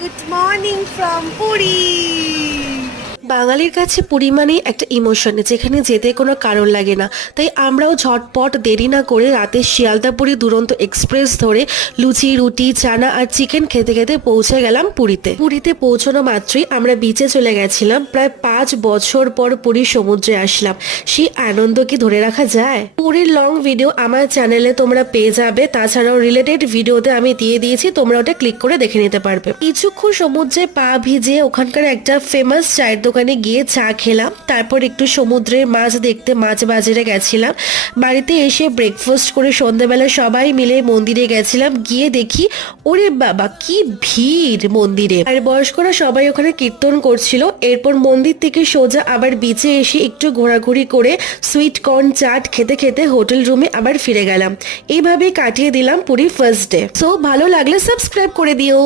Good morning from Puri. বাঙালির কাছে পুরী মানেই একটা ইমোশন, যেখানে যেতে কোনো কারণ লাগে না। তাই আমরাও ঝটপট দেরি না করে রাতে শিয়ালদা পুরী দুরন্ত এক্সপ্রেস ধরে লুচি, রুটি, চানা আর চিকেন খেতে খেতে পৌঁছে গেলাম পুরীতে। পুরীতে পৌঁছানো মাত্রই আমরা বিচে চলে গেছিলাম। প্রায় 5 বছর পর পুরীর সমুদ্রে আসলাম, সেই আনন্দ কি ধরে রাখা যায়? পুরীর লং ভিডিও আমার চ্যানেলে তোমরা পেয়ে যাবে, তাছাড়াও রিলেটেড ভিডিওতে আমি দিয়ে দিয়েছি, তোমরা ওটা ক্লিক করে দেখে নিতে পারবে। কিছুক্ষণ সমুদ্রে পা ভিজিয়ে ওখানকার একটা ফেমাস চায়ের দোকানে গিয়ে চা খেলাম। তারপর একটু সমুদ্রের মাছ দেখতে মাছ বাজারে গেছিলাম। বাড়িতে এসে ব্রেকফাস্ট করে সন্ধ্যাবেলা সবাই মিলে মন্দিরে গেছিলাম। গিয়ে দেখি ওরে বাবা কি ভিড় মন্দিরে, আর বয়স্করা সবাই ওখানে কীর্তন করছিল। এরপর মন্দির থেকে সোজা আবার বিচে এসে একটু ঘোরাঘুরি করে সুইট কর্ন চাট খেতে খেতে হোটেল রুমে আবার ফিরে গেলাম। এইভাবে কাটিয়ে দিলাম পুরী ফার্স্ট ডে। সো ভালো লাগলে সাবস্ক্রাইব করে দিও।